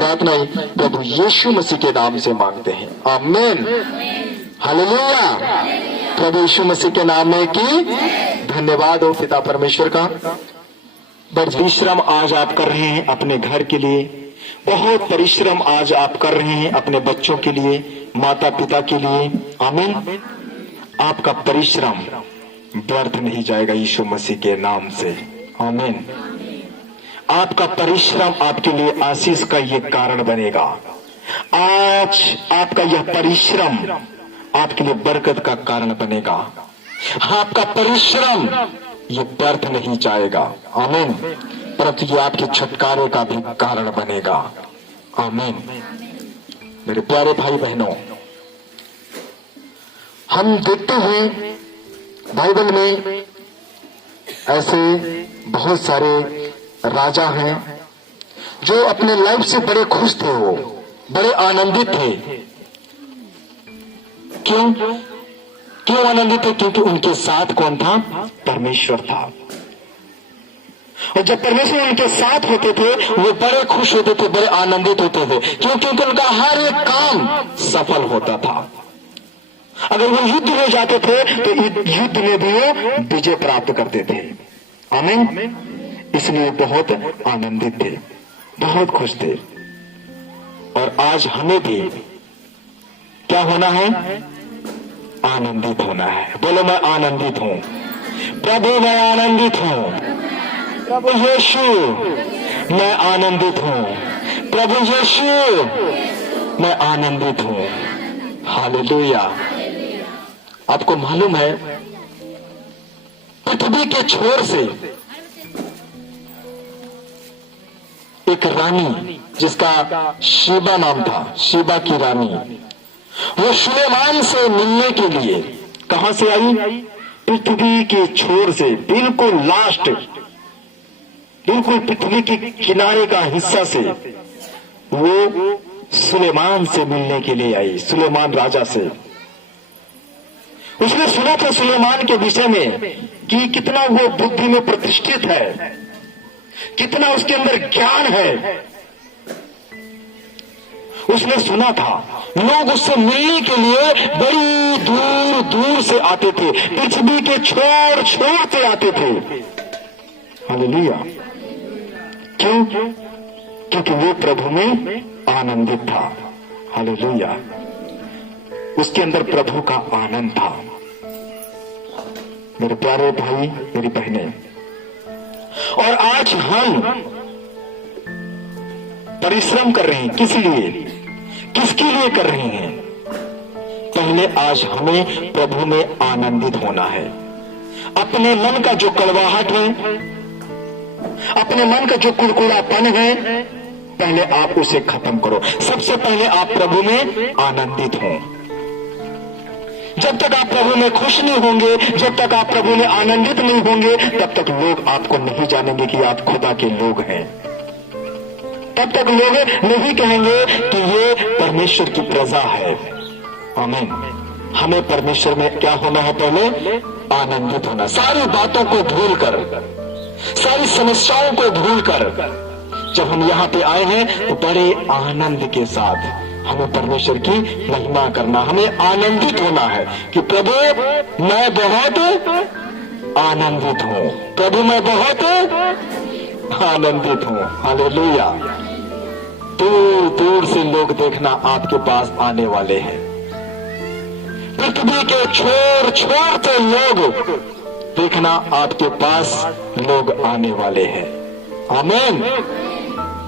प्रार्थना प्रभु यीशु मसीह के नाम से मांगते हैं, आमीन, हालेलुया। प्रभु यीशु मसीह के नाम में की धन्यवाद हो पिता परमेश्वर का। परिश्रम आज आप कर रहे हैं अपने घर के लिए, बहुत परिश्रम आज आप कर रहे हैं अपने बच्चों के लिए, माता पिता के लिए, आमीन। आपका परिश्रम व्यर्थ नहीं जाएगा यीशु मसीह के नाम से, आमीन। आपका परिश्रम आपके लिए आशीष का ये कारण बनेगा। आज आपका यह परिश्रम आपके लिए बरकत का कारण बनेगा। आपका परिश्रम ये व्यर्थ नहीं जाएगा, आमीन, परंतु ये आपके छुटकारे का भी कारण बनेगा, आमीन। मेरे प्यारे भाई बहनों, हम देखते हैं बाइबल में ऐसे बहुत सारे राजा हैं जो अपने लाइफ से बड़े खुश थे, वो बड़े आनंदित थे। क्यों आनंदित थे? क्योंकि उनके साथ कौन था? परमेश्वर था। और जब परमेश्वर उनके साथ होते थे वो बड़े खुश होते थे, बड़े आनंदित होते थे। क्योंकि उनका हर एक काम सफल होता था। अगर वो युद्ध में जाते थे तो युद्ध में भी वो विजय प्राप्त करते थे, आमीन। इसलिए बहुत आनंदित थे, बहुत खुश थे। और आज हमें भी क्या होना है? आनंदित होना है। बोलो, मैं आनंदित हूं प्रभु, मैं आनंदित हूं प्रभु यीशु, मैं आनंदित हूं प्रभु यीशु, मैं आनंदित हूं, हालेलुया। आपको मालूम है पृथ्वी के छोर से एक रानी जिसका शीबा नाम था, शीबा की रानी, वो सुलेमान से मिलने के लिए कहां से आई? पृथ्वी के छोर से, बिल्कुल लास्ट, बिल्कुल पृथ्वी के किनारे का हिस्सा से वो सुलेमान से मिलने के लिए आई, सुलेमान राजा से। उसने सुना था सुलेमान के विषय में कि कितना वो बुद्धि में प्रतिष्ठित है, कितना उसके अंदर ज्ञान है। उसने सुना था लोग उससे मिलने के लिए बड़ी दूर दूर से आते थे, पृथ्वी के छोर छोर से आते थे, हालेलुया। क्यों? क्योंकि वो प्रभु में आनंदित था, हालेलुया। उसके अंदर प्रभु का आनंद था। मेरे प्यारे भाई, मेरी बहनें, और आज हम परिश्रम कर रहे हैं, किस लिए, किसके लिए कर रहे हैं? पहले आज हमें प्रभु में आनंदित होना है। अपने मन का जो कड़वाहट है, अपने मन का जो कुड़कुड़ापन है, पहले आप उसे खत्म करो। सबसे पहले आप प्रभु में आनंदित हों। जब तक आप प्रभु में खुश नहीं होंगे, जब तक आप प्रभु में आनंदित नहीं होंगे, तब तक लोग आपको नहीं जानेंगे कि आप खुदा के लोग हैं। तब तक लोग नहीं कहेंगे कि ये परमेश्वर की प्रजा है, आमीन। हमें परमेश्वर में क्या होना है? पहले आनंदित होना। सारी बातों को भूलकर, सारी समस्याओं को भूलकर जब हम यहाँ पे आए हैं तो बड़े आनंद के साथ हमें परमेश्वर की महिमा करना, हमें आनंदित होना है कि प्रभु मैं बहुत आनंदित हूँ, प्रभु मैं बहुत आनंदित हूँ, हालेलुया। दूर दूर से लोग देखना आपके पास आने वाले हैं। पृथ्वी के छोर छोर से लोग देखना आपके पास लोग आने वाले हैं, आमीन,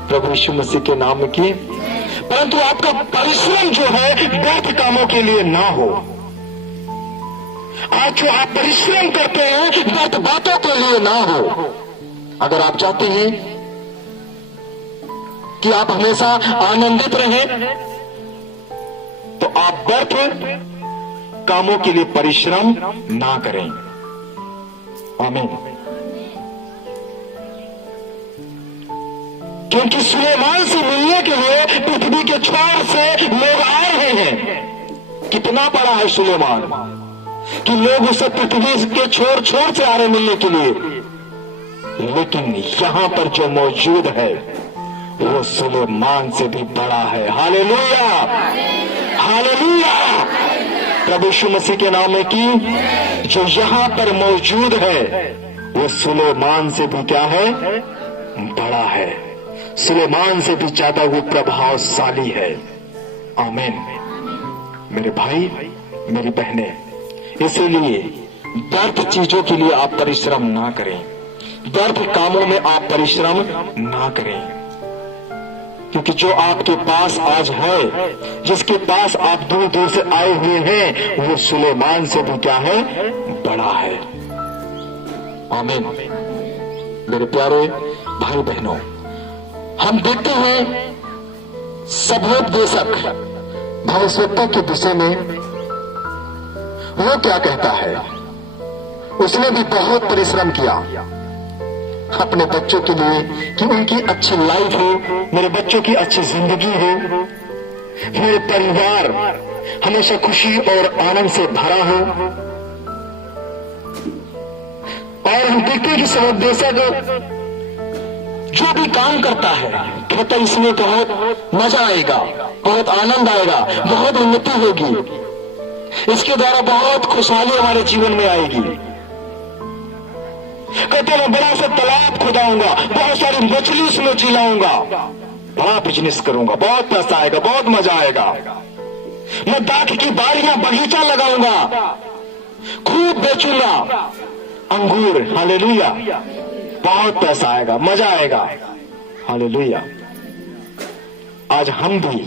प्रभु यीशु मसीह के नाम की। परंतु आपका परिश्रम जो है व्यर्थ कामों के लिए ना हो। आज जो आप परिश्रम करते हैं व्यर्थ बातों के लिए ना हो। अगर आप चाहते हैं कि आप हमेशा आनंदित रहें तो आप व्यर्थ कामों के लिए परिश्रम ना करें, आमीन। क्योंकि सुलेमान से मिलने के लिए पृथ्वी के छोर से लोग आ रहे हैं। कितना बड़ा है सुलेमान कि लोग उसे पृथ्वी के छोर छोर से आ रहे मिलने के लिए। लेकिन यहां पर जो मौजूद है वो सुलेमान से भी बड़ा है। Hallelujah, hallelujah. प्रभु यीशु मसीह के नाम में की जो यहां पर मौजूद है वो सुलेमान से भी क्या है? बड़ा है। सुलेमान से भी ज्यादा वो प्रभावशाली है। आमीन। मेरे भाई, मेरी बहनें, इसीलिए व्यर्थ चीजों के लिए आप परिश्रम ना करें, व्यर्थ कामों में आप परिश्रम ना करें, क्योंकि जो आपके पास आज है, जिसके पास आप दूर दूर से आए हुए हैं, वो सुलेमान से भी क्या है? बड़ा है। आमीन। मेरे प्यारे भाई बहनों, हम देखते हैं सभोपदेशक भविष्यवक्ता के विषय में वो क्या कहता है। उसने भी बहुत परिश्रम किया अपने बच्चों के लिए कि उनकी अच्छी लाइफ हो, मेरे बच्चों की अच्छी जिंदगी हो, मेरे परिवार हमेशा खुशी और आनंद से भरा हो। और हम देखते हैं कि सभोपदेशक जो भी काम करता है कहता है इसमें बहुत मजा आएगा, बहुत आनंद आएगा, बहुत उन्नति होगी, इसके द्वारा बहुत खुशहाली हमारे जीवन में आएगी। कहते मैं बड़ा सा तालाब खुदाऊंगा, बहुत सारी मछली उसमें जिलाऊंगा, बड़ा बिजनेस करूंगा, बहुत पैसा आएगा, बहुत मजा आएगा। मैं दाख की बारियां बगीचा लगाऊंगा, खूब बेचूंगा अंगूर। हालेलुया, बहुत पैसा आएगा, मजा आएगा। हालेलुया। आज हम भी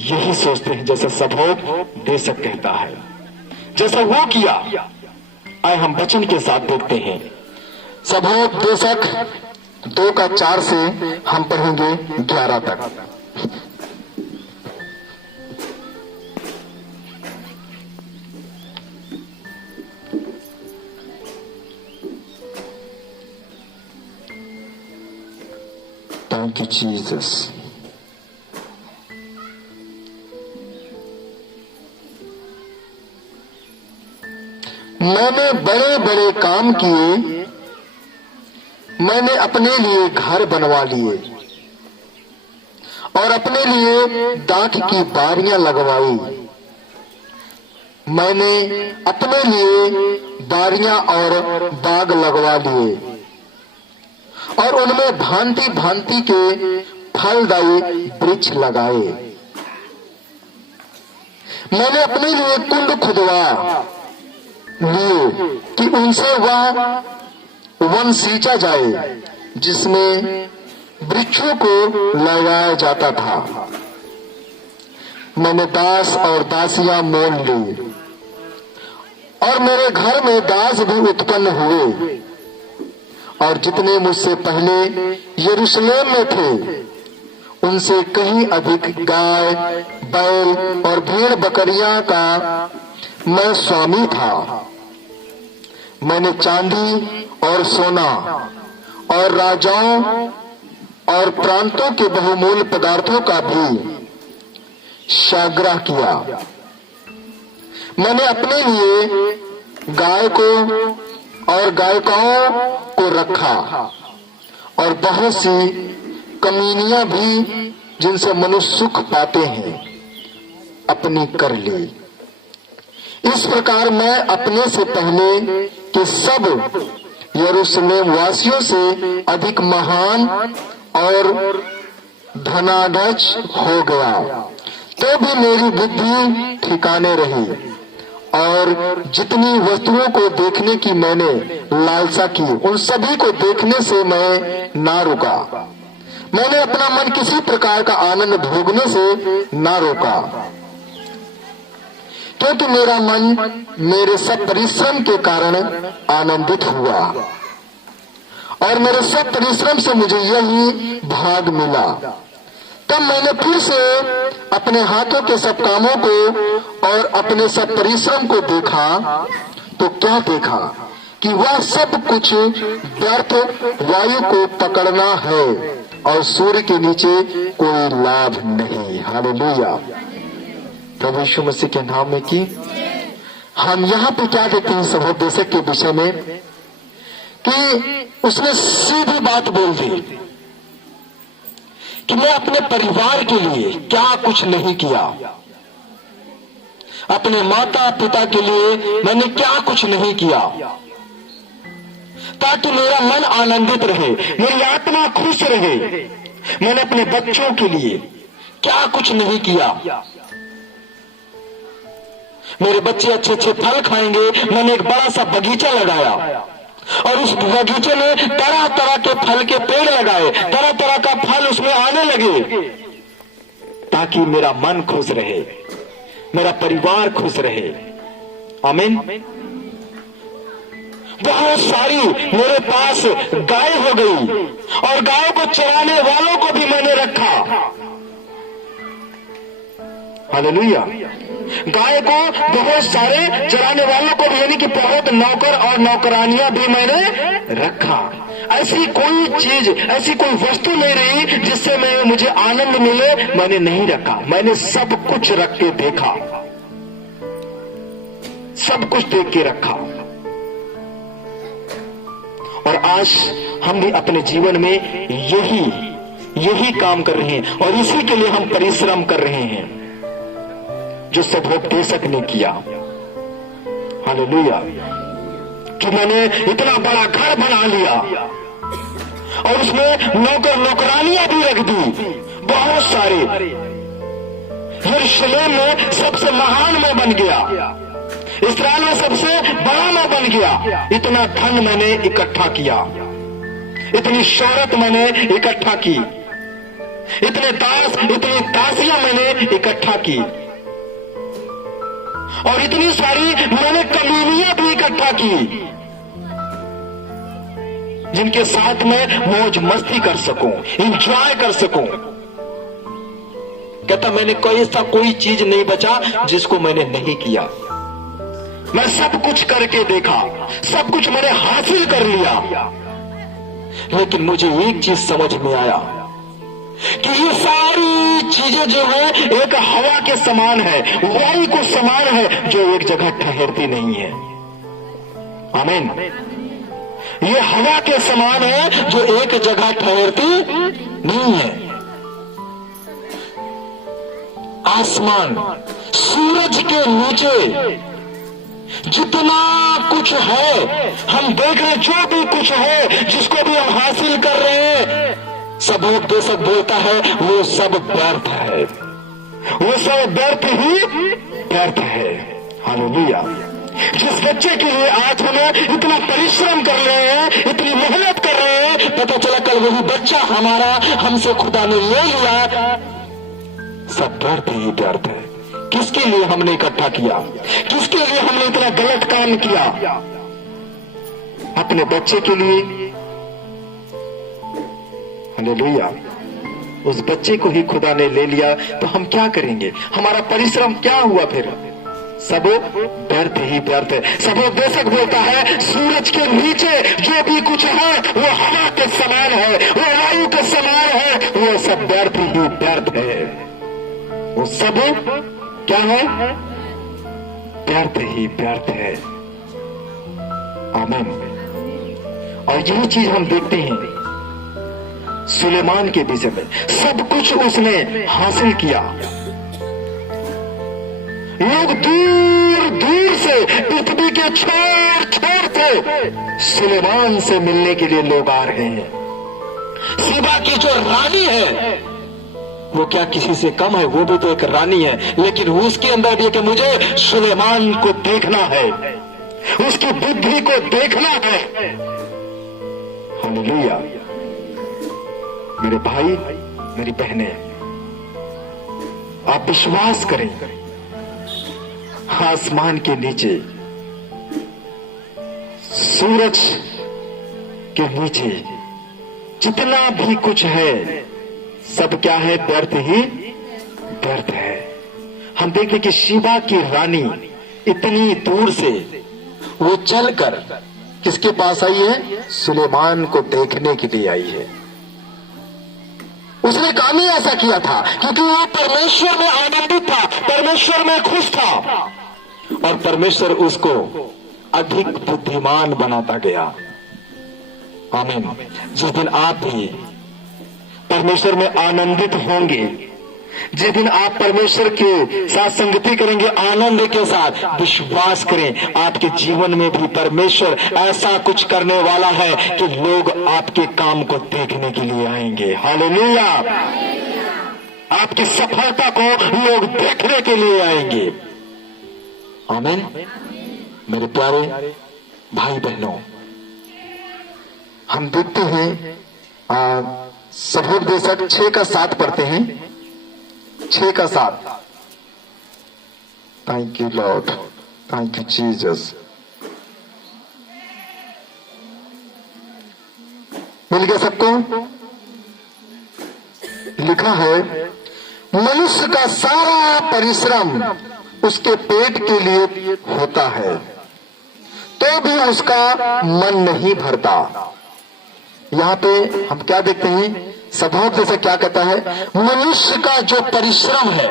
यही सोचते हैं जैसे सभोपदेशक कहता है, जैसा वो किया। आए हम वचन के साथ देखते हैं। सभोपदेशक 2:4 से हम पढ़ेंगे 11 तक। Thank you, Jesus. मैंने बड़े बड़े काम किए, मैंने अपने लिए घर बनवा लिए और अपने लिए दाख की बारियां लगवाई। मैंने अपने लिए बारियां और बाग लगवा लिए और उनमें भांति भांति के फलदायी वृक्ष लगाए। मैंने अपने लिए कुंड खुदवा लिए कि उनसे वह वन सींचा जाए जिसमें वृक्षों को लगाया जाता था। मैंने दास और दासियां मोल ली और मेरे घर में दास भी उत्पन्न हुए और जितने मुझसे पहले यरूशलेम में थे उनसे कहीं अधिक गाय, बैल और भेड़ बकरियां का मैं स्वामी था। मैंने चांदी और सोना और राजाओं और प्रांतों के बहुमूल्य पदार्थों का भी संग्रह किया। मैंने अपने लिए गाय को और गायिकाओं को रखा और बहुत सी कमीनियां भी जिनसे मनुष्य सुख पाते हैं अपनी कर ली। इस प्रकार मैं अपने से पहले के सब यरूशलेम वासियों से अधिक महान और धनाढ्य हो गया, तो भी मेरी बुद्धि ठिकाने रही और जितनी वस्तुओं को देखने की मैंने लालसा की उन सभी को देखने से मैं ना रुका। मैंने अपना मन किसी प्रकार का आनंद भोगने से ना रोका, क्योंकि मेरा मन मेरे सब परिश्रम के कारण आनंदित हुआ और मेरे सब परिश्रम से मुझे यही भाग मिला। तब मैंने फिर से अपने हाथों के सब कामों को और अपने सब परिश्रम को देखा, तो क्या देखा कि वह सब कुछ व्यर्थ वायु को पकड़ना है और सूर्य के नीचे कोई लाभ नहीं। हालेलुया, प्रभु यीशु मसीह के नाम में। कि हम यहाँ पे क्या देखते हैं सभोपदेशक के विषय में कि उसने सीधी बात बोल दी कि मैं अपने परिवार के लिए क्या कुछ नहीं किया, अपने माता पिता के लिए मैंने क्या कुछ नहीं किया, ताकि मेरा मन आनंदित रहे, मेरी आत्मा खुश रहे। मैंने अपने बच्चों के लिए क्या कुछ नहीं किया। मेरे बच्चे अच्छे अच्छे फल खाएंगे, मैंने एक बड़ा सा बगीचा लगाया और उस बगीचे में तरह तरह के फल के पेड़ लगाए, तरह तरह का फल उसमें आने लगे, ताकि मेरा मन खुश रहे, मेरा परिवार खुश रहे। आमीन। बहुत सारी मेरे पास गाय हो गई और गायों को चराने वालों को भी मैंने रखा। हालेलुया। गाय को बहुत सारे चराने वालों को भी, यानी कि बहुत नौकर और नौकरानियां भी मैंने रखा। ऐसी कोई चीज, ऐसी कोई वस्तु नहीं रही जिससे मुझे आनंद मिले, मैंने नहीं रखा। मैंने सब कुछ रख के देखा, सब कुछ देख के रखा। और आज हम भी अपने जीवन में यही काम कर रहे हैं और इसी के लिए हम परिश्रम कर रहे हैं जो सब उपदेशक ने किया। हालेलुया। कि मैंने इतना बड़ा घर बना लिया और उसमें नौकर नौकरानियां भी रख दी, बहुत सारे। यरूशलेम में सबसे महान मैं बन गया, इस्राएल में सबसे बड़ा मैं बन गया। इतना धन मैंने इकट्ठा किया, इतनी शोहरत मैंने इकट्ठा की, इतने दास, इतनी दासियां मैंने इकट्ठा की और इतनी सारी मैंने कमीनियां भी इकट्ठा की जिनके साथ मैं मौज मस्ती कर सकूं, एंजॉय कर सकूं। कहता मैंने कोई चीज नहीं बचा जिसको मैंने नहीं किया। मैं सब कुछ करके देखा, सब कुछ मैंने हासिल कर लिया, लेकिन मुझे एक चीज समझ में आया कि ये सारी चीजें जो है एक हवा के समान है, वायु को समान है जो एक जगह ठहरती नहीं है। आमीन। ये हवा के समान है जो एक जगह ठहरती नहीं है। आसमान, सूरज के नीचे जितना कुछ है, हम देख रहे, जो भी कुछ है, जिसको भी हम हासिल कर रहे हैं, सब उपदेशक बोलता है वो सब व्यर्थ है, वो सब व्यर्थ ही व्यर्थ है। हालेलुया। जिस बच्चे के लिए आज हमें इतना परिश्रम कर रहे हैं, इतनी मेहनत कर रहे हैं, पता चला कल वही बच्चा हमारा हमसे खुदा ने ले लिया, सब व्यर्थ ही व्यर्थ है। किसके लिए हमने इकट्ठा किया, किसके लिए हमने इतना गलत काम किया? अपने बच्चे के लिए। हालेलुया। उस बच्चे को ही खुदा ने ले लिया तो हम क्या करेंगे? हमारा परिश्रम क्या हुआ फिर? सब व्यर्थ ही व्यर्थ है। सब उपदेशक बोलता है सूरज के नीचे जो भी कुछ है वो हवा के समान है, वो वायु के समान है, वो सब व्यर्थ ही व्यर्थ है। वो सब क्या है? व्यर्थ ही व्यर्थ है। आमीन। और यही चीज हम देखते हैं सुलेमान के विषय में। सब कुछ उसने हासिल किया। लोग दूर दूर से, पृथ्वी के छोर छोर से सुलेमान से मिलने के लिए लोग आ रहे हैं। सीबा की जो रानी है वो क्या किसी से कम है? वो भी तो एक रानी है, लेकिन उसके अंदर भी कि मुझे सुलेमान को देखना है, उसकी बुद्धि को देखना है। हालेलुया। मेरे भाई, मेरी बहनें, आप विश्वास करें, आसमान के नीचे, सूरज के नीचे जितना भी कुछ है सब क्या है? व्यर्थ ही व्यर्थ है। हम देखें कि शीबा की रानी इतनी दूर से वो चलकर किसके पास आई है? सुलेमान को देखने के लिए आई है। उसने काम ही ऐसा किया था क्योंकि वो परमेश्वर में आनंदित था, परमेश्वर में खुश था और परमेश्वर उसको अधिक बुद्धिमान बनाता गया। आमीन। जिस दिन आप भी परमेश्वर में आनंदित होंगे। जिस दिन आप परमेश्वर के साथ संगति करेंगे आनंद के साथ, विश्वास करें आपके जीवन में भी परमेश्वर ऐसा कुछ करने वाला है कि लोग आपके काम को देखने के लिए आएंगे। हालेलुया। आपकी सफलता को लोग देखने के लिए आएंगे। आमीन। मेरे प्यारे भाई बहनों, हम देखते हैं सबोपदेशक 6:7 पढ़ते हैं। 6:7। Thank you Lord, thank you Jesus. मिल गया सबको? लिखा है, मनुष्य का सारा परिश्रम उसके पेट के लिए होता है तो भी उसका मन नहीं भरता। यहां पे हम क्या देखते हैं? सभोपदेशक से क्या कहता है? मनुष्य का जो परिश्रम है,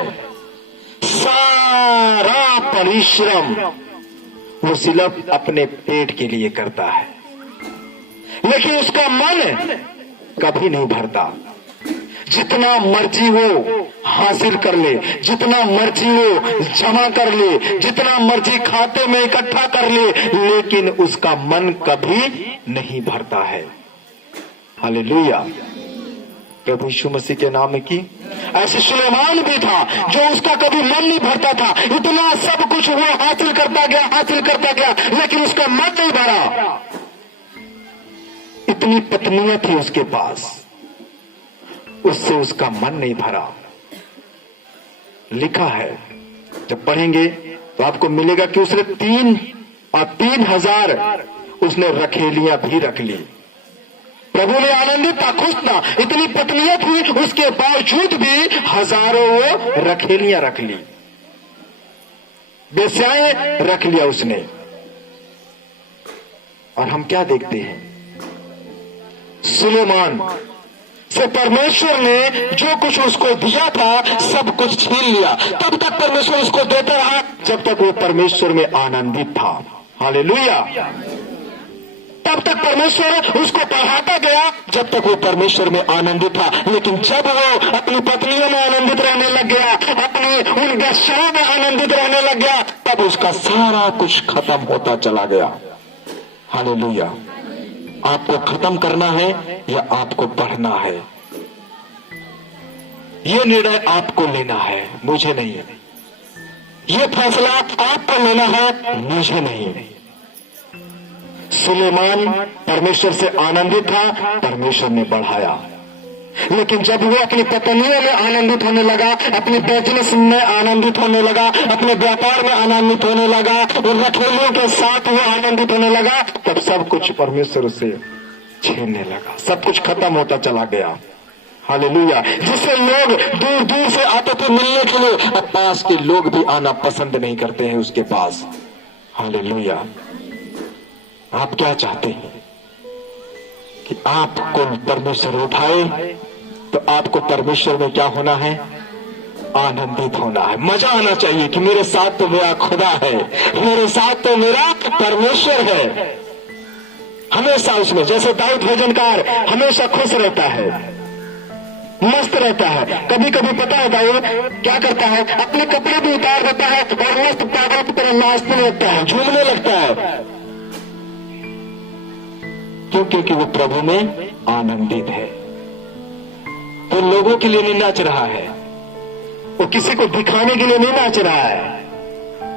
सारा परिश्रम वो सिर्फ अपने पेट के लिए करता है, लेकिन उसका मन कभी नहीं भरता। जितना मर्जी हो हासिल कर ले, जितना मर्जी हो जमा कर ले, जितना मर्जी खाते में इकट्ठा कर ले, लेकिन उसका मन कभी नहीं भरता है। हालेलुया। प्रभु यीशु मसीह के नाम की। ऐसे सुलेमान भी था जो उसका कभी मन नहीं भरता था। इतना सब कुछ वो हासिल करता गया, लेकिन उसका मन नहीं भरा। इतनी पत्नियां थी उसके पास, उससे उसका मन नहीं भरा। लिखा है, जब पढ़ेंगे तो आपको मिलेगा कि उसने 3,000 उसने रखेलियां भी रख ली। प्रभु ने आनंदित था, खुश था। इतनी पत्नियां थी, उसके बावजूद भी हजारों वो रखेलियां रख ली, बेस्याएं रख लिया उसने। और हम क्या देखते हैं? सुलेमान से परमेश्वर ने जो कुछ उसको दिया था सब कुछ छीन लिया। तब तक परमेश्वर उसको देता रहा जब तक वो परमेश्वर में आनंदित था। हालेलुया। तब तक परमेश्वर उसको पढ़ाता गया जब तक वो परमेश्वर में आनंदित था। लेकिन जब वो अपनी पत्नियों में आनंदित रहने लग गया, अपनी उन वेश्याओं में आनंदित रहने लग गया, तब उसका सारा कुछ खत्म होता चला गया। हालेलुया। आपको खत्म करना है या आपको बढ़ना है, ये निर्णय आपको लेना है, मुझे नहीं। ये फैसला आपको लेना है, मुझे नहीं। सुलेमान परमेश्वर से आनंदित था, परमेश्वर ने बढ़ाया। लेकिन जब वो अपनी पत्नियों में आनंदित होने लगा, अपने बिजनेस में आनंदित होने लगा, अपने व्यापार में आनंदित होने लगा, और रखेलियों के साथ वो आनंदित होने लगा, तब सब कुछ परमेश्वर से छीनने लगा, सब कुछ खत्म होता चला गया। हालेलुया। जिससे लोग दूर दूर से आते थे मिलने के लिए, अब पास के लोग भी आना पसंद नहीं करते हैं उसके पास। हालेलुया। आप क्या चाहते हैं? कि आपको परमेश्वर उठाए, तो आपको परमेश्वर में क्या होना है? आनंदित होना है। मजा आना चाहिए कि मेरे साथ तो मेरा खुदा है, मेरे साथ तो मेरा परमेश्वर है। हमेशा उसमें, जैसे दाऊद भजनकार हमेशा खुश रहता है, मस्त रहता है। कभी कभी पता है दाऊद क्या करता है? अपने कपड़े भी उतार देता है और मस्त पागल की तरह नाचने लगता है, झूमने लगता है। क्यों? क्योंकि वो प्रभु में आनंदित है। तो लोगों के लिए नहीं नाच रहा है, वो किसी को दिखाने के लिए नहीं नाच रहा है,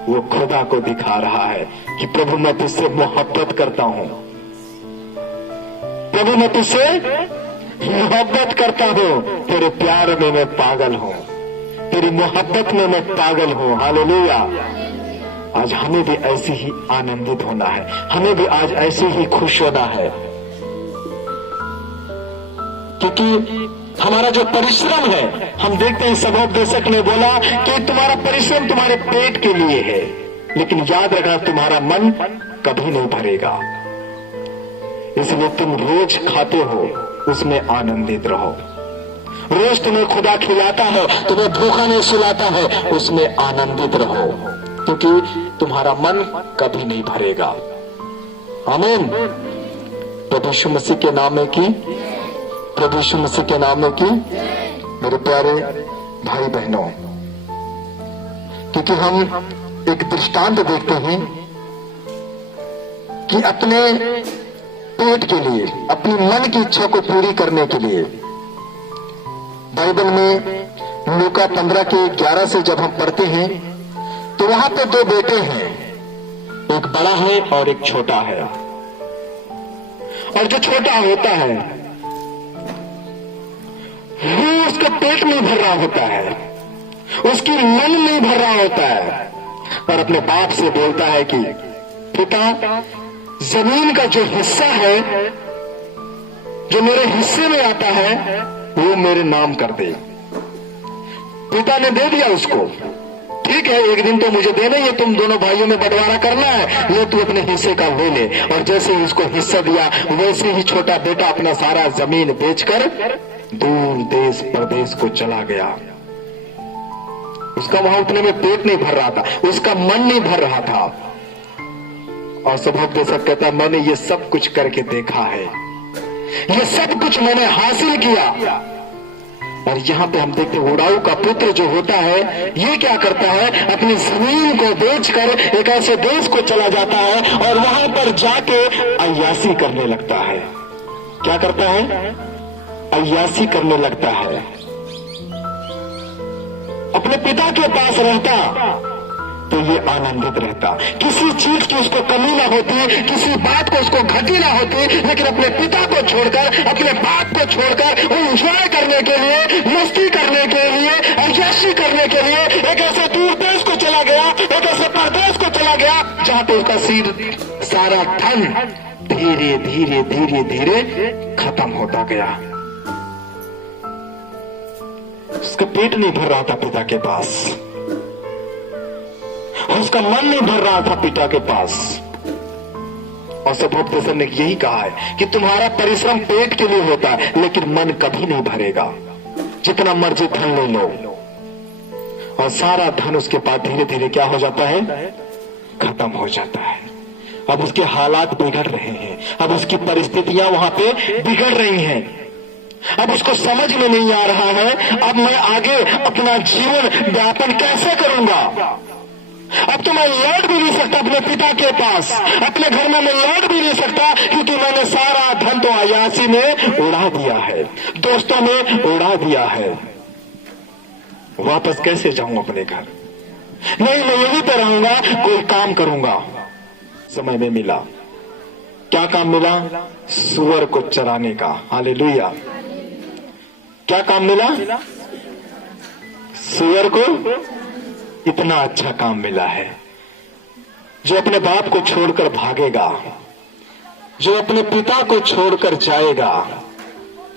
वो खुदा को दिखा रहा है कि प्रभु मैं तुझसे मोहब्बत करता हूं, प्रभु मैं तुझसे मोहब्बत करता हूं, तेरे प्यार में मैं पागल हूं, तेरी मोहब्बत में मैं पागल हूं। हालेलुया। आज हमें भी ऐसे ही आनंदित होना है, हमें भी आज ऐसे ही खुश होना है, क्योंकि हमारा जो परिश्रम है, हम देखते हैं सबोपदेशक ने बोला कि तुम्हारा परिश्रम तुम्हारे पेट के लिए है, लेकिन याद रखना तुम्हारा मन कभी नहीं भरेगा। इसलिए तुम रोज खाते हो, उसमें आनंदित रहो। रोज तुम्हें खुदा खिलाता है, तुम्हें भूखा नहीं सुलाता है, उसमें आनंदित रहो, क्योंकि तुम्हारा मन कभी नहीं भरेगा। आमीन। प्रभु यीशु मसीह के नाम में की प्रभु यीशु मसीह के नाम में की मेरे प्यारे भाई बहनों, क्योंकि हम एक दृष्टांत देखते हैं कि अपने पेट के लिए, अपनी मन की इच्छा को पूरी करने के लिए बाइबल में लूका 15 के 11 से जब हम पढ़ते हैं तो वहां पे दो बेटे हैं, एक बड़ा है और एक छोटा है। और जो छोटा होता है वो उसका पेट नहीं भर रहा होता है, उसकी मन नहीं भर रहा होता है, और अपने बाप से बोलता है कि पिता, जमीन का जो हिस्सा है जो मेरे हिस्से में आता है वो मेरे नाम कर दे। पिता ने दे दिया उसको, ठीक है, एक दिन तो मुझे देना ही है, तुम दोनों भाइयों में बंटवारा करना है, ले तू अपने हिस्से का ले ले। और जैसे ही उसको हिस्सा दिया वैसे ही छोटा बेटा अपना सारा जमीन बेचकर दूर देश प्रदेश को चला गया। उसका वहां उतने में पेट नहीं भर रहा था, उसका मन नहीं भर रहा था। और सौभाग्यशाली कहता, मैंने ये सब कुछ करके देखा है, ये सब कुछ मैंने हासिल किया। और यहाँ पे हम देखते हैं उड़ाऊ का पुत्र जो होता है ये क्या करता है, अपनी जमीन को बेचकर एक ऐसे देश को चला जाता है और वहां पर जाके अय्यासी करने लगता है। क्या करता है? अय्यासी करने लगता है। अपने पिता के पास रहता तो ये आनंदित रहता, किसी चीज की उसको कमी ना होती, किसी बात को उसको घटी ना होती, लेकिन अपने पिता को छोड़कर, अपने बाप को छोड़कर वो एंजॉय करने के लिए, मस्ती करने के लिए, अय्याशी करने के लिए एक ऐसे दूर देश को चला गया, एक ऐसे परदेश को चला गया जहां पे उसका सिर सारा धन धीरे धीरे धीरे धीरे खत्म होता गया। उसका पेट नहीं भर रहा था पिता के पास, उसका मन नहीं भर रहा था पिता के पास। और सौभाग्यशाली ने यही कहा है कि तुम्हारा परिश्रम पेट के लिए होता है लेकिन मन कभी नहीं भरेगा, जितना मर्जी धन ले लो। और सारा धन उसके पास धीरे धीरे क्या हो जाता है? खत्म हो जाता है। अब उसके हालात बिगड़ रहे हैं, अब उसकी परिस्थितियां वहां पे बिगड़ रही हैं। अब उसको समझ में नहीं आ रहा है अब मैं आगे अपना जीवन व्यापन कैसे करूंगा। अब तो मैं लौट भी नहीं सकता अपने पिता के पास, अपने घर में मैं लौट भी नहीं सकता, क्योंकि मैंने सारा धन तो अय्यासी में उड़ा दिया है, दोस्तों में उड़ा दिया है। वापस कैसे जाऊं अपने घर? नहीं, मैं यहीं पे रहूंगा, कोई काम करूंगा। समय में मिला, क्या काम मिला? सुअर को चराने का। हालेलुया। क्या काम मिला? सुअर को। इतना अच्छा काम मिला है। जो अपने बाप को छोड़कर भागेगा, जो अपने पिता को छोड़कर जाएगा,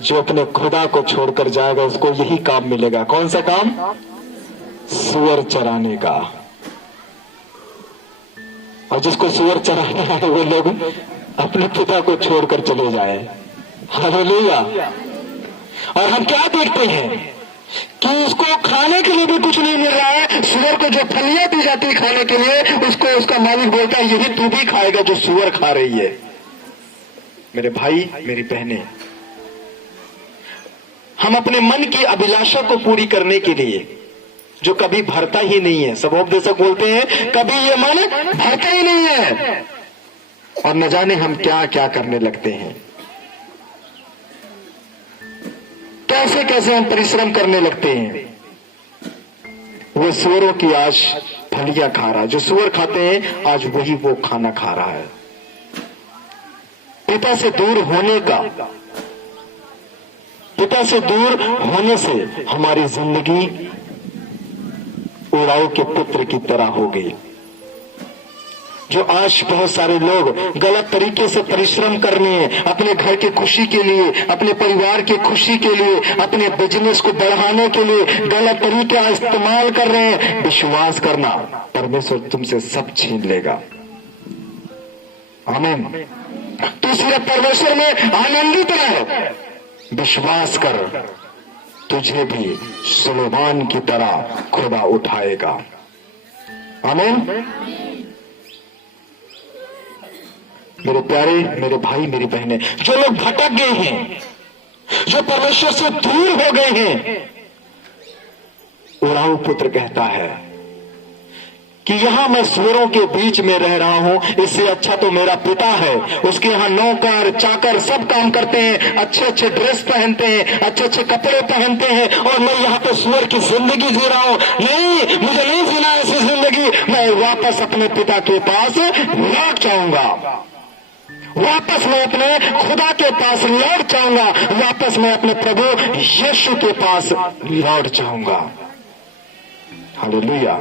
जो अपने खुदा को छोड़कर जाएगा, उसको यही काम मिलेगा। कौन सा काम? सुअर चराने का। और जिसको सुअर चराना है वो लोग अपने पिता को छोड़कर चले जाए। हालेलुया। और हम क्या देखते हैं कि उसको खाने के लिए भी कुछ नहीं मिल रहा है। सुअर को जो फलियां दी जाती है खाने के लिए, उसको उसका मालिक बोलता है यही तू भी खाएगा जो सुअर खा रही है। मेरे भाई, मेरी बहनें, हम अपने मन की अभिलाषा को पूरी करने के लिए, जो कभी भरता ही नहीं है, सब उपदेशक बोलते हैं कभी ये मन भरता ही नहीं है, और न जाने हम क्या क्या करने लगते हैं, कैसे कैसे हम परिश्रम करने लगते हैं। वो सुअरों की आज फलियां खा रहा है, जो सुअर खाते हैं आज वही वो खाना खा रहा है। पिता से दूर होने का, पिता से दूर होने से हमारी जिंदगी उड़ाऊ के पुत्र की तरह हो गई। जो आज बहुत सारे लोग गलत तरीके से परिश्रम कर रहे हैं अपने घर की खुशी के लिए, अपने परिवार की खुशी के लिए, अपने बिजनेस को बढ़ाने के लिए गलत तरीका इस्तेमाल कर रहे हैं। विश्वास करना, परमेश्वर तुमसे सब छीन लेगा। आमीन। तू सिर्फ परमेश्वर में आनंदित रह, विश्वास कर, तुझे भी सुलेमान की तरह खुदा उठाएगा। आमीन। मेरे प्यारे, मेरे भाई, मेरी बहनें, जो लोग भटक गए हैं, जो परमेश्वर से दूर हो गए हैं। उराऊ पुत्र कहता है कि यहां मैं सूरों के बीच में रह रहा हूं, इससे अच्छा तो मेरा पिता है। उसके यहां नौकर चाकर सब काम करते हैं, अच्छे अच्छे ड्रेस पहनते हैं, अच्छे अच्छे कपड़े पहनते हैं, और मैं यहाँ पे सूअर की जिंदगी जी रहा हूं। नहीं, मुझे नहीं जीना ऐसी जिंदगी। मैं वापस अपने पिता के पास लौट जाऊंगा, वापस मैं अपने खुदा के पास लौट जाऊंगा, वापस मैं अपने प्रभु यीशु के पास लौट जाऊंगा। हालेलुया।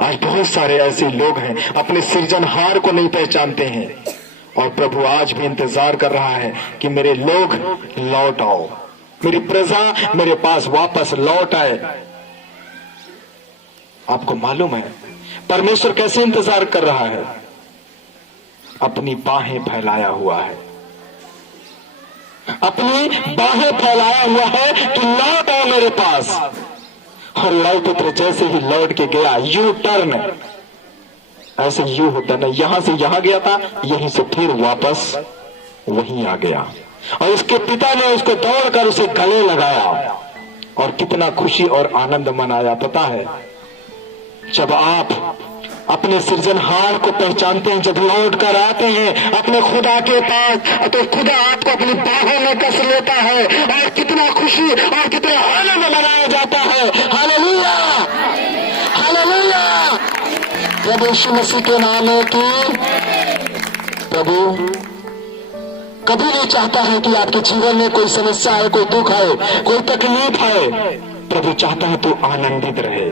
आज बहुत सारे ऐसे लोग हैं अपने सृजनहार को नहीं पहचानते हैं, और प्रभु आज भी इंतजार कर रहा है कि मेरे लोग लौट आओ, मेरी प्रजा मेरे पास वापस लौट आए। आपको मालूम है परमेश्वर कैसे इंतजार कर रहा है? अपनी बाहें फैलाया हुआ है, अपनी बाहें फैलाया हुआ है कि लौट आओ मेरे पास। और उराऊ पुत्र जैसे ही लौट के गया, यू टर्न, ऐसे यू होता ना, यहां से यहां गया था, यहीं से फिर वापस वहीं आ गया। और उसके पिता ने उसको दौड़कर उसे गले लगाया और कितना खुशी और आनंद मनाया। पता है, जब आप अपने सृजनहार को पहचानते हैं, जब लौट कर आते हैं अपने खुदा के पास, तो खुदा आपको अपनी बाहों में कस लेता है, और कितना खुशी और कितना आनंद मनाया जाता है। Hallelujah, hallelujah. प्रभु यीशु मसीह के नाम है कि प्रभु कभी नहीं चाहता है कि आपके जीवन में कोई समस्या आए, कोई दुख आए, कोई तकलीफ आए। प्रभु चाहता है तू आनंदित रहे।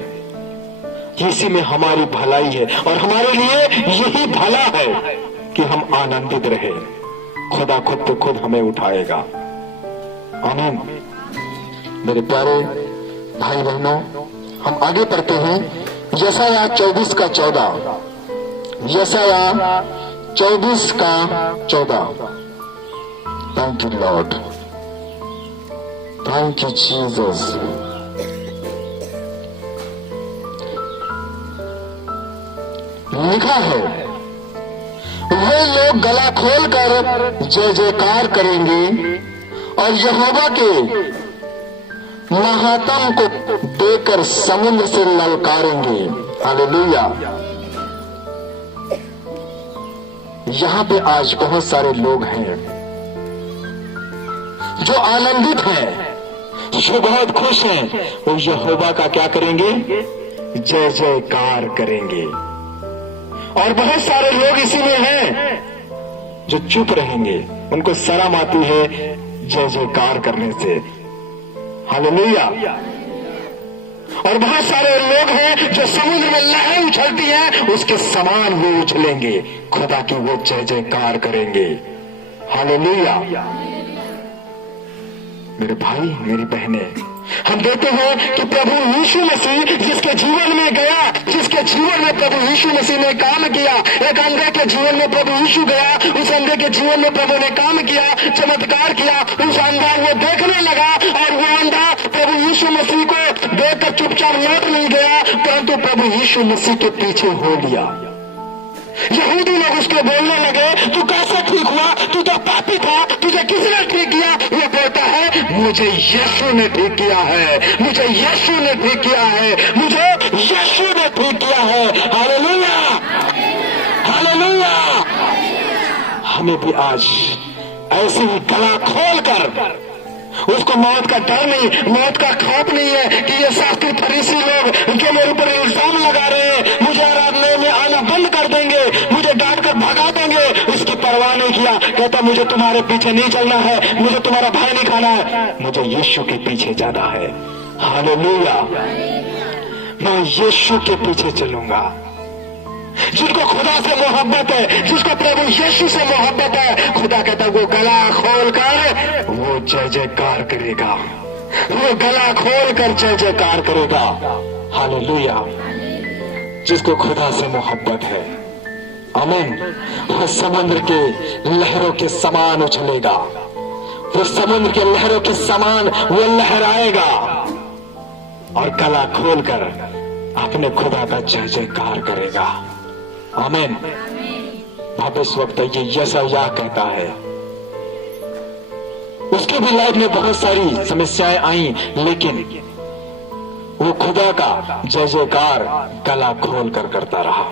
इसी में हमारी भलाई है, और हमारे लिए यही भला है कि हम आनंदित रहे। खुदा खुद पे खुद हमें उठाएगा। आमीन। मेरे प्यारे भाई बहनों, हम आगे पढ़ते हैं यशायाह 24 का 14। यशायाह 24 का 14। Thank you Lord, thank you Jesus. लिखा है, वे लोग गला खोलकर जय जयकार करेंगे और यहोवा के महात्म को देकर समुद्र से ललकारेंगे। हालेलुया। यहां पे आज बहुत सारे लोग हैं जो आनंदित हैं, जो बहुत खुश हैं। वो यहोवा का क्या करेंगे? जय जयकार करेंगे। और बहुत सारे लोग इसी में हैं जो चुप रहेंगे, उनको शर्म आती है जय जयकार करने से। हालेलुया। और बहुत सारे लोग हैं जो समुद्र में लहरें उछलती हैं, उसके समान वो उछलेंगे, खुदा की वो जय जयकार करेंगे। हालेलुया। मेरे भाई, मेरी बहनें, हम देखते हैं कि प्रभु यीशु मसीह जिसके जीवन में गया, जिसके जीवन में प्रभु यीशु मसीह ने काम किया, एक अंधे के जीवन में प्रभु यीशु गया, उस अंधे के जीवन में प्रभु ने काम किया, चमत्कार किया। उस अंधा वो देखने लगा, और वो अंधा प्रभु यीशु मसीह को देखकर चुपचाप लौट नहीं गया, परंतु प्रभु यीशु मसीह के पीछे हो लिया। यहूदी लोग उसके बोलने लगे, तू कैसे ठीक हुआ? तू तो पापी था, तुझे किसने ठीक किया? वो कहता है, मुझे यीशु ने ठीक किया है, मुझे यीशु ने ठीक किया है, मुझे यीशु ने ठीक किया है। Hallelujah, hallelujah. हमें भी आज ऐसे ही गला खोलकर, उसको मौत का डर नहीं, मौत का खौफ नहीं है कि ये शास्त्री फरीसी लोग जो मेरे ऊपर इल्जाम लगा रहे हैं, मुझे आराधना में आना बंद कर देंगे, मुझे डांट कर भगा देंगे, इसकी परवाह नहीं किया। कहता मुझे तुम्हारे पीछे नहीं चलना है, मुझे तुम्हारा भय नहीं खाना है, मुझे यीशु के पीछे जाना है। हालेलुया। मैं यीशु के पीछे चलूंगा। जिनको खुदा से मोहब्बत है, जिसको प्रभु यीशु से मोहब्बत है, खुदा कहता है वो गला खोलकर वो जय जयकार करेगा, वो गला खोलकर जय जयकार करेगा। हालेलुया। जिसको खुदा से मोहब्बत है, आमीन, वो समुद्र के लहरों के समान उछलेगा, वो समुद्र के लहरों के समान वो लहराएगा और गला खोलकर अपने खुदा का जय जयकार करेगा। आमीन। अब इस वक्त ये यशायाह कहता है, उसके भी लाइफ में बहुत सारी समस्याएं आई, लेकिन वो खुदा का जय जयकार गला खोल कर करता रहा।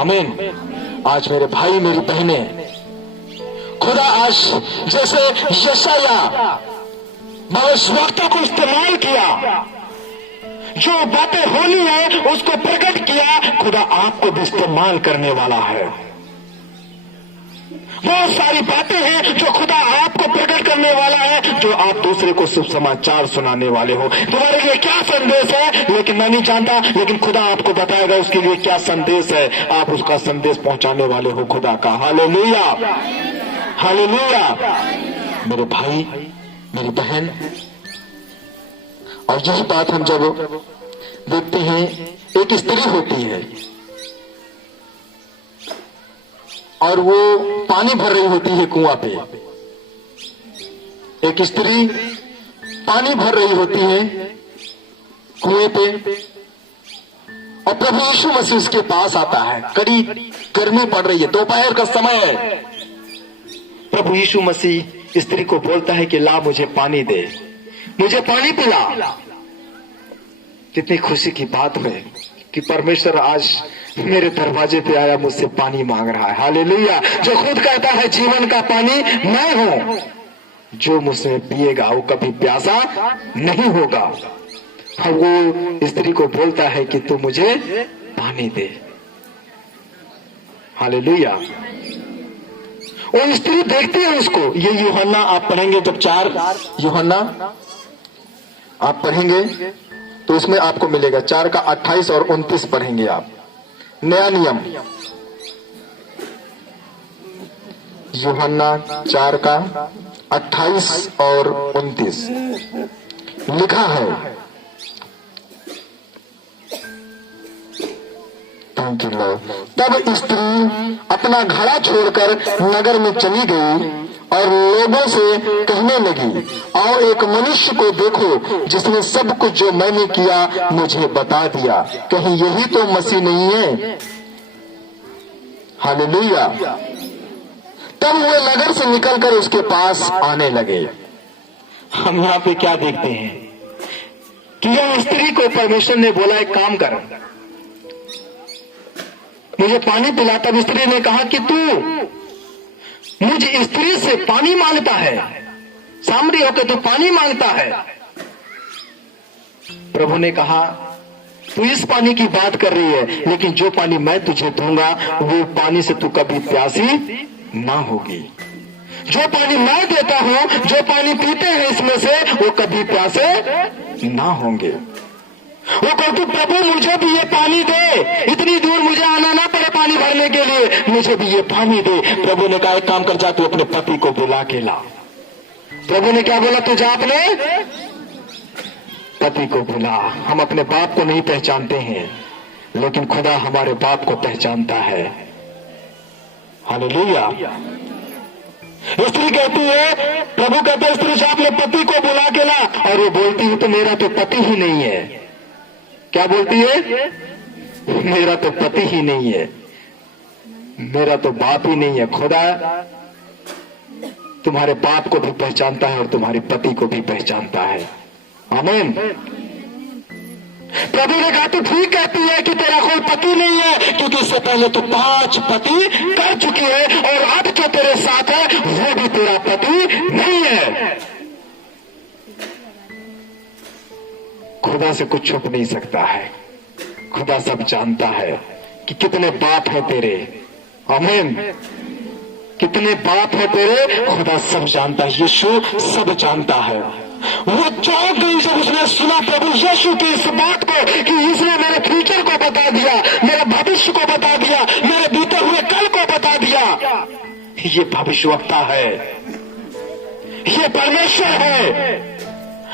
आमीन। आज मेरे भाई मेरी बहनें, खुदा आज जैसे यशाया भविष्यवक्ता को इस्तेमाल किया, जो बातें होनी है उसको प्रकट किया, खुदा आपको भी इस्तेमाल करने वाला है। बहुत सारी बातें हैं जो खुदा आपको प्रकट करने वाला है, जो आप दूसरे को शुभ समाचार सुनाने वाले हो। तुम्हारे लिए क्या संदेश है लेकिन मैं नहीं जानता, लेकिन खुदा आपको बताएगा उसके लिए क्या संदेश है। आप उसका संदेश पहुंचाने वाले हो खुदा का। Hallelujah, hallelujah. मेरे भाई मेरी बहन, और यही बात हम जब देखते हैं, एक स्त्री होती है और वो पानी भर रही होती है कुआं पे। एक स्त्री पानी भर रही होती है कुएं पे, और प्रभु यीशु मसीह उसके पास आता है। कड़ी गर्मी पड़ रही है, दोपहर का समय है। प्रभु यीशु मसीह स्त्री को बोलता है कि ला मुझे पानी दे, मुझे पानी पिला। कितनी खुशी की बात है कि परमेश्वर आज मेरे दरवाजे पे आया, मुझसे पानी मांग रहा है। हालेलुया। जो खुद कहता है जीवन का पानी मैं हूं, जो मुझसे पिएगा वो कभी प्यासा नहीं होगा। अब वो स्त्री को बोलता है कि तू मुझे पानी दे। हालेलुया। वो स्त्री देखती है उसको। ये यूहन्ना आप पढ़ेंगे, जब 4 यूहन्ना आप पढ़ेंगे तो उसमें आपको मिलेगा। 4 का 28 और 29 पढ़ेंगे आप। नया नियम यूहन्ना 4 का 28 और 29 लिखा है। Thank you Lord. तब स्त्री अपना घड़ा छोड़कर नगर में चली गई और लोगों से कहने लगी, आओ एक मनुष्य को देखो जिसने सब कुछ जो मैंने किया मुझे बता दिया। कहीं यही तो मसीह नहीं है? हालेलुया। तब वो नगर से निकलकर उसके पास आने लगे। हम यहाँ पे क्या देखते हैं कि यह स्त्री को परमेश्वर ने बोला एक काम कर, मुझे पानी पिला। तब स्त्री ने कहा कि तू मुझ स्त्री से पानी मांगता है, सामरी होकर तू पानी मांगता है। प्रभु ने कहा तू इस पानी की बात कर रही है, लेकिन जो पानी मैं तुझे दूंगा वो पानी से तू कभी प्यासी ना होगी। जो पानी मैं देता हूं, जो पानी पीते हैं इसमें से, वो कभी प्यासे ना होंगे। वो कहती प्रभु मुझे भी ये पानी दे, इतनी दूर मुझे आना ना पड़े पानी भरने के लिए, मुझे भी ये पानी दे। प्रभु ने कहा एक काम कर, जा तू अपने पति को बुला के ला। प्रभु ने क्या बोला? तू जा अपने पति को बुला। हम अपने बाप को नहीं पहचानते हैं, लेकिन खुदा हमारे बाप को पहचानता है। हालेलुया। स्त्री कहती है, प्रभु कहते स्त्री जा अपने पति को बुला के ला, और वो बोलती है तो मेरा तो पति ही नहीं है। क्या बोलती है? मेरा तो पति ही नहीं है, मेरा तो बाप ही नहीं है। खुदा तुम्हारे बाप को भी पहचानता है और तुम्हारे पति को भी पहचानता है। आमीन। प्रभु ने कहा तू ठीक कहती है कि तेरा कोई पति नहीं है, क्योंकि इससे पहले तू 5 पति कर चुकी है, और अब जो तेरे साथ है वो भी तेरा पति नहीं है। खुदा से कुछ छुप नहीं सकता है। खुदा सब जानता है कि कितने बाप है तेरे। आमीन। कितने बाप है तेरे, खुदा सब जानता है। यीशु सब जानता है। वो चौंक गई जब उसने सुना प्रभु यीशु की इस बात को कि इसने मेरे फ्यूचर को बता दिया, मेरे भविष्य को बता दिया, मेरे बीते हुए कल को बता दिया। ये भविष्यवक्ता है, ये परमेश्वर है।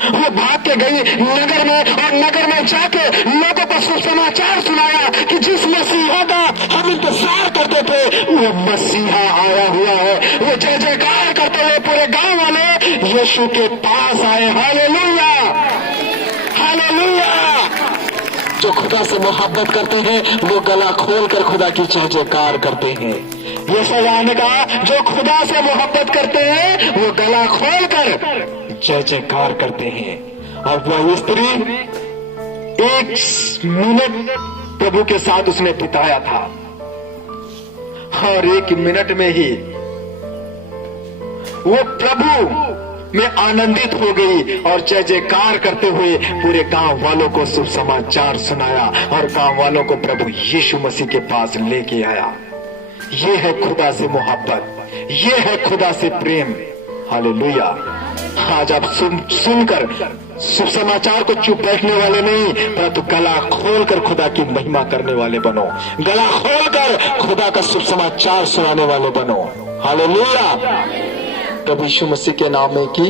वो भाग के गई नगर में, और नगर में जाके लोगों को सुसमाचार सुनाया कि जिस मसीहा का हम इंतजार करते थे वो मसीहा आया हुआ है। वो जय जयकार करते हुए पूरे गांव वाले यीशु के पास आए। Hallelujah, hallelujah. जो खुदा से मोहब्बत करते हैं वो गला खोल कर खुदा की जय जयकार करते हैं। यशायाह ने कहा जो खुदा से मोहब्बत करते हैं वो गला खोल कर जय जयकार करते हैं। और वह स्त्री 1 मिनट प्रभु के साथ उसने बिताया था और 1 मिनट में ही वो प्रभु में आनंदित हो गई और जय जयकार करते हुए पूरे गांव वालों को शुभ समाचार सुनाया और गांव वालों को प्रभु यीशु मसीह के पास लेके आया। ये है खुदा से मोहब्बत, ये है खुदा से प्रेम। हालेलुया। आज आप सुनकर शुभ समाचार को चुप बैठने वाले नहीं, परंतु गला खोलकर खुदा की महिमा करने वाले बनो, गला खोलकर खुदा का शुभ समाचार सुनाने वाले बनो। हालेलुया। प्रभु यीशु मसीह के नाम में की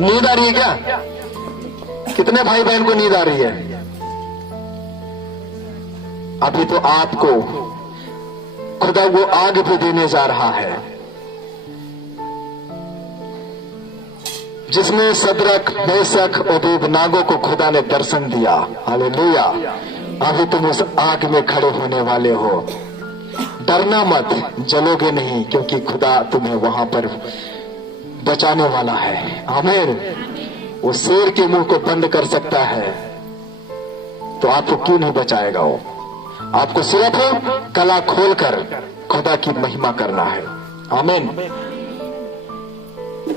नींद आ रही है क्या? कितने भाई बहन को नींद आ रही है? अभी तो आपको खुदा वो आग भी देने जा रहा है जिसमें सदरक, मेशक, अबेदनागो को खुदा ने दर्शन दिया। हालेलुया। अभी तुम उस आग में खड़े होने वाले हो। डरना मत, जलोगे नहीं, क्योंकि खुदा तुम्हें वहां पर बचाने वाला है। आमीन। वो शेर के मुंह को बंद कर सकता है तो आपको क्यों नहीं बचाएगा? वो आपको सिर्फ गला खोलकर खुदा की महिमा करना है। आमीन।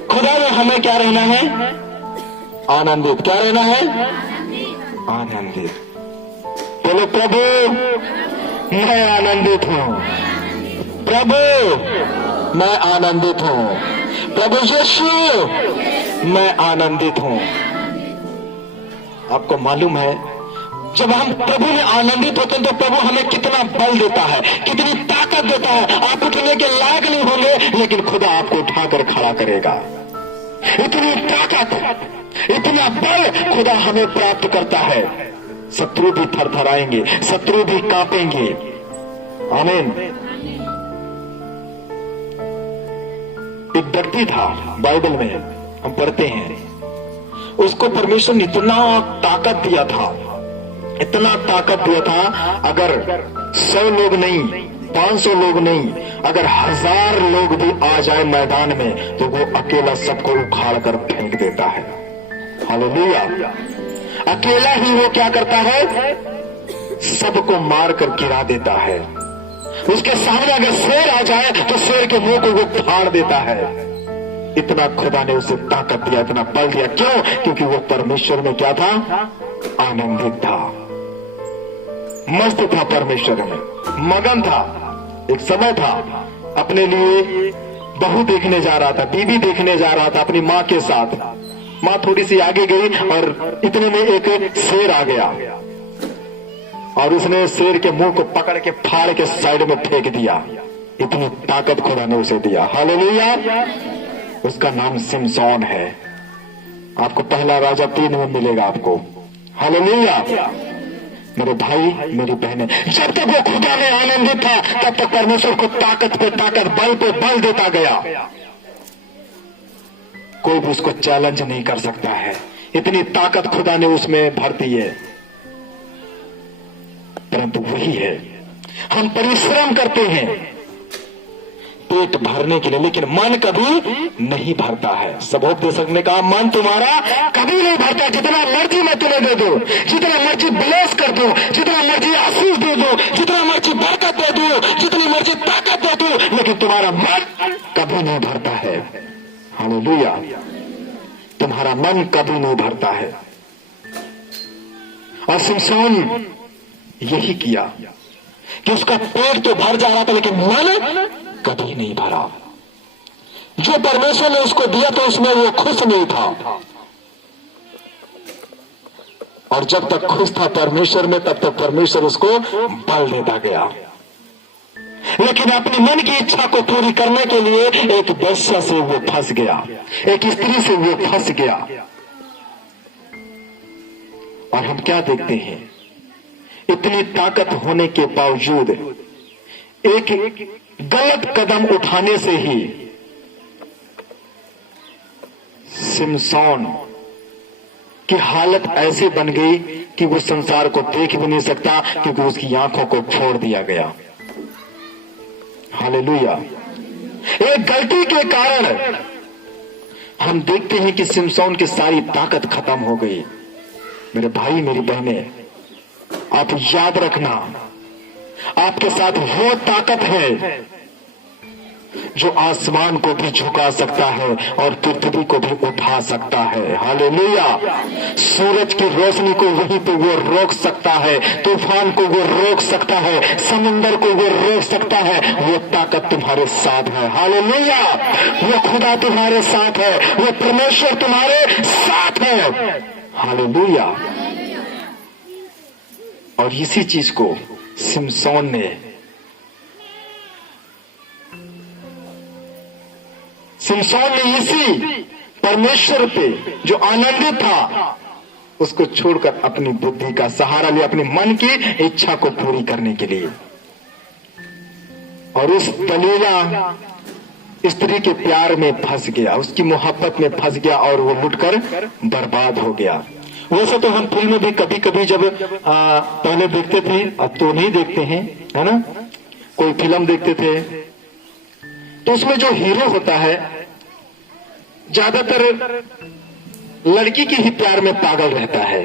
खुदा में हमें क्या रहना है? आनंदित। क्या रहना है? आनंदित। बोलो प्रभु मैं आनंदित हूं, प्रभु मैं आनंदित हूं, प्रभु यीशु मैं आनंदित हूं। आपको मालूम है जब हम प्रभु में आनंदित होते हैं तो प्रभु हमें कितना बल देता है, कितनी ताकत देता है। आप उठने के लायक नहीं होंगे लेकिन खुदा आपको उठाकर खड़ा करेगा। इतनी ताकत, इतना बल खुदा हमें प्राप्त करता है। शत्रु भी थरथराएंगे, शत्रु भी कांपेंगे। आमीन। एक व्यक्ति था बाइबल में हम पढ़ते हैं, उसको परमेश्वर ने इतना ताकत दिया था, इतना ताकत दिया था, अगर 100 लोग नहीं, 500 लोग नहीं, अगर 1000 लोग भी आ जाए मैदान में तो वो अकेला सबको उखाड़ कर फेंक देता है। हालेलुया। अकेला ही वो क्या करता है? सबको मार कर गिरा देता है। उसके सामने अगर शेर आ जाए तो शेर के मुंह को वो फाड़ देता है। इतना खुदा ने उसे ताकत दिया, इतना बल दिया। क्यों? क्योंकि वो परमेश्वर में क्या था? आनंदित था, मस्त था, परमेश्वर में मगन था। एक समय था अपने लिए बहू देखने जा रहा था, बीवी देखने जा रहा था अपनी माँ के साथ। माँ थोड़ी सी आगे गई और इतने में एक शेर आ गया और उसने शेर के मुंह को पकड़ के फाड़ के साइड में फेंक दिया। इतनी ताकत खुदा ने उसे दिया। हालेलुया। उसका नाम सिमसोन है। आपको पहला राजा 3 में मिलेगा आपको। हालेलुया। मेरे भाई, मेरी बहनें, जब तक वो खुदा में आनंदित था तब तक परमेश्वर को ताकत पे ताकत, बल पे बल देता गया। कोई भी उसको चैलेंज नहीं कर सकता है। इतनी ताकत खुदा ने उसमें भर दी है। परंतु वही है, हम परिश्रम करते हैं पेट भरने के लिए, लेकिन मन कभी नहीं भरता है। सबोपदेशक ने कहा मन तुम्हारा कभी नहीं भरता। जितना मर्जी मैं तुम्हें दे दूं, जितना मर्जी ब्लेस कर दूं, जितना मर्जी आशीष दे दूं, जितना मर्जी बरकत दे दूं, जितनी मर्जी ताकत दे दूं, लेकिन तुम्हारा मन कभी नहीं भरता है। हालेलुया। तुम्हारा मन कभी नहीं भरता है। और सिमसोन यही किया कि उसका पेट तो भर जा रहा था लेकिन मन कभी नहीं भरा। जो परमेश्वर ने उसको दिया तो उसमें वो खुश नहीं था, और जब तक खुश था परमेश्वर में तब तक परमेश्वर उसको बल देता गया। लेकिन अपने मन की इच्छा को पूरी करने के लिए एक वेश्या से वो फंस गया, एक स्त्री से वो फंस गया। और हम क्या देखते हैं? इतनी ताकत होने के बावजूद एक गलत कदम उठाने से ही सिमसोन की हालत ऐसे बन गई कि वो संसार को देख भी नहीं सकता, क्योंकि उसकी आंखों को फोड़ दिया गया। हालेलुया। एक गलती के कारण हम देखते हैं कि सिमसोन की सारी ताकत खत्म हो गई। मेरे भाई मेरी बहनें, आप याद रखना, आपके साथ वो ताकत है जो आसमान को भी झुका सकता है और पृथ्वी को भी उठा सकता है। हालेलुया। सूरज की रोशनी को वहीं पे वो रोक सकता है, तूफान को वो रोक सकता है, समुंदर को वो रोक सकता है। वो ताकत तुम्हारे साथ है। हालेलुया। वो खुदा तुम्हारे साथ है, वो परमेश्वर तुम्हारे साथ है। हालेलुया। और इसी चीज को सिमसोन ने इसी परमेश्वर पे जो आनंदित था उसको छोड़कर अपनी बुद्धि का सहारा लिया, अपने मन की इच्छा को पूरी करने के लिए, और उस दलीला स्त्री के प्यार में फंस गया, उसकी मोहब्बत में फंस गया और वो लुटकर बर्बाद हो गया। वैसे तो हम फिल्म भी कभी कभी जब पहले देखते थे, अब तो नहीं देखते हैं, है ना। कोई फिल्म देखते थे तो उसमें जो हीरो होता है ज्यादातर लड़की के ही प्यार में पागल रहता है।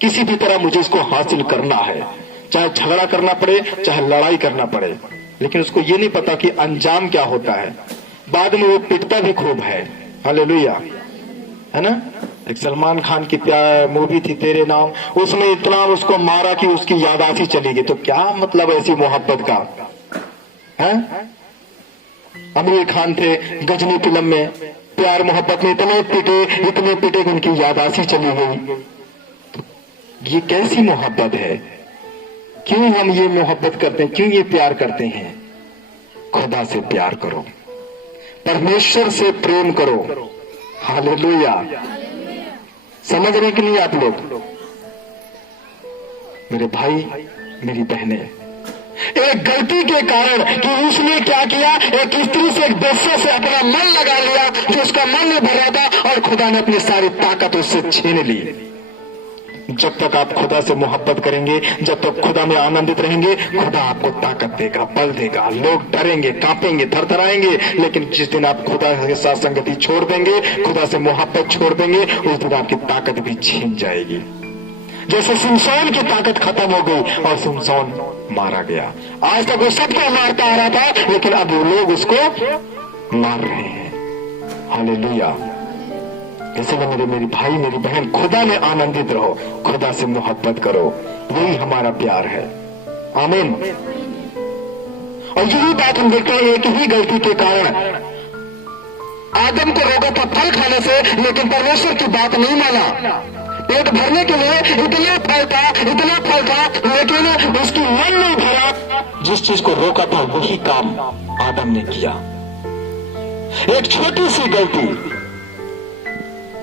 किसी भी तरह मुझे इसको हासिल करना है, चाहे झगड़ा करना पड़े, चाहे लड़ाई करना पड़े, लेकिन उसको ये नहीं पता कि अंजाम क्या होता है। बाद में वो पिटता भी खूब है। हालेलुया, है ना। एक सलमान खान की मूवी थी तेरे नाम, उसमें इतना उसको मारा कि उसकी यादाशी चली गई। तो क्या मतलब ऐसी मोहब्बत का है। आमिर खान थे गजनी फिल्म में, प्यार मोहब्बत में इतने पिटे कि उनकी यादाशी चली गई। तो ये कैसी मोहब्बत है। क्यों हम ये मोहब्बत करते हैं, क्यों ये प्यार करते हैं। खुदा से प्यार करो, परमेश्वर से प्रेम करो। हालेलुया। समझ रहे कि नहीं आप लोग। मेरे भाई मेरी बहनें, एक गलती के कारण कि उसने क्या किया, एक स्त्री से, एक वेश्या से अपना मन लगा लिया जो उसका मन में भर रहा था, और खुदा ने अपनी सारी ताकत उससे छीन ली। जब तक आप खुदा से मोहब्बत करेंगे, जब तक खुदा में आनंदित रहेंगे, खुदा आपको ताकत देगा, बल देगा। लोग डरेंगे, कांपेंगे, थरथराएंगे, लेकिन जिस दिन आप खुदा के साथ संगति छोड़ देंगे, खुदा से मोहब्बत छोड़ देंगे, उस दिन आपकी ताकत भी छीन जाएगी। जैसे सिमसोन की ताकत खत्म हो गई और सिमसोन मारा गया। आज तक वो सबको मारता आ रहा था, लेकिन अब वो लोग उसको मार रहे हैं। हालेलुया। इसलिए मेरी भाई मेरी बहन, खुदा में आनंदित रहो, खुदा से मोहब्बत करो, यही हमारा प्यार है। आमीन। और यही बात हम देखते हैं, एक ही गलती के कारण आदम को रोका था फल खाने से, लेकिन परमेश्वर की बात नहीं माना। पेट भरने के लिए इतना फल था, लेकिन उसकी मन नहीं भरा। जिस चीज को रोका था वही काम आदम ने किया। एक छोटी सी गलती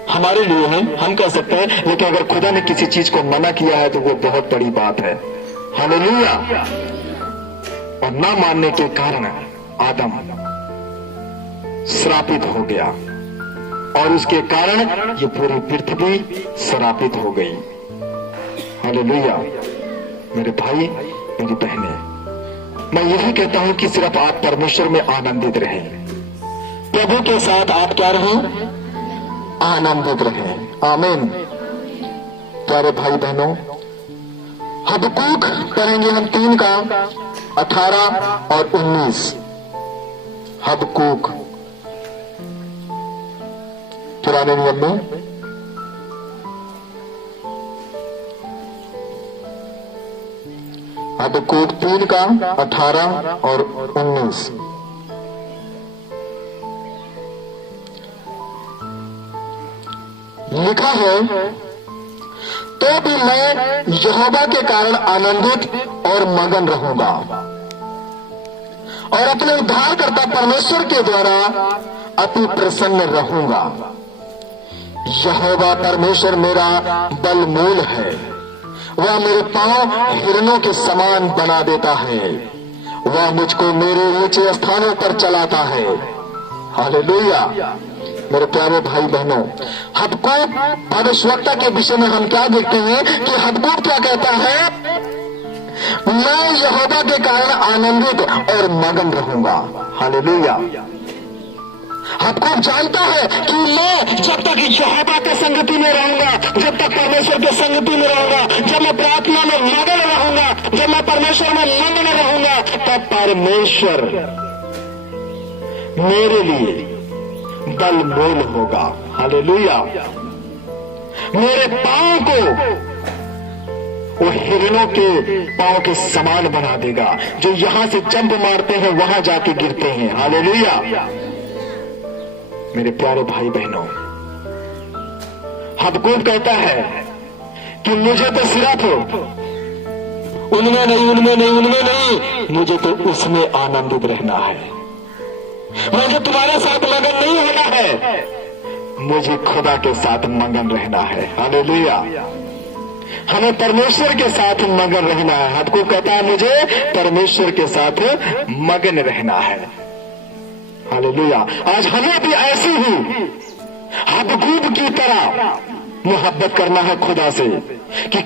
हमारे लिए है, हम कह सकते हैं, लेकिन अगर खुदा ने किसी चीज को मना किया है तो वो बहुत बड़ी बात है। हालेलुया। और ना मानने के कारण आदम श्रापित हो गया, और उसके कारण ये पूरी पृथ्वी श्रापित हो गई। हालेलुया। मेरे भाई मेरी बहनें, मैं यही कहता हूं कि सिर्फ आप परमेश्वर में आनंदित रहें, प्रभु के साथ आप क्या रहें, आनंदित रहें। आमीन। प्यारे भाई बहनों, हबक्कूक पढ़ेंगे हम 3 का 18 और 19। हबक्कूक पुराने नियम में हबक्कूक 3 का 18 और 19। लिखा है, तो भी मैं यहोवा के कारण आनंदित और मगन रहूंगा और अपने उद्धारकर्ता परमेश्वर के द्वारा अति प्रसन्न रहूंगा। यहोवा परमेश्वर मेरा बल मूल है, वह मेरे पांव हिरणों के समान बना देता है, वह मुझको मेरे ऊंचे स्थानों पर चलाता है। हालेलुया। मेरे प्यारे भाई बहनों, हबक्कूक भविष्यवक्ता के विषय में हम क्या देखते हैं कि हबक्कूक क्या कहता है, मैं यहोवा के कारण आनंदित और मगन रहूंगा। हालेलुया। याकूब जानता है कि मैं जब तक यहोवा के संगति में रहूंगा, जब तक परमेश्वर के संगति में रहूंगा, जब मैं प्रार्थना में मगन रहूंगा, जब मैं परमेश्वर में मगन रहूंगा, तब परमेश्वर मेरे लिए बलमोल होगा। हालेलुया। मेरे पांव को वो हिरणों के पांव के समान बना देगा, जो यहां से जंप मारते हैं वहां जाके गिरते हैं। हालेलुया। मेरे प्यारे भाई बहनों, याकूब कहता है कि मुझे तो सिर्फ उनमें नहीं, मुझे तो उसमें आनंदित रहना है। मुझे तुम्हारे साथ मगन नहीं होना है, मुझे खुदा के साथ मगन रहना है। हालेलुया। हमें परमेश्वर के साथ मगन रहना है। याकूब कहता है मुझे परमेश्वर के साथ मगन रहना है। हालेलुया। आज हमें भी ऐसी ही याकूब की तरह मोहब्बत करना है खुदा से कि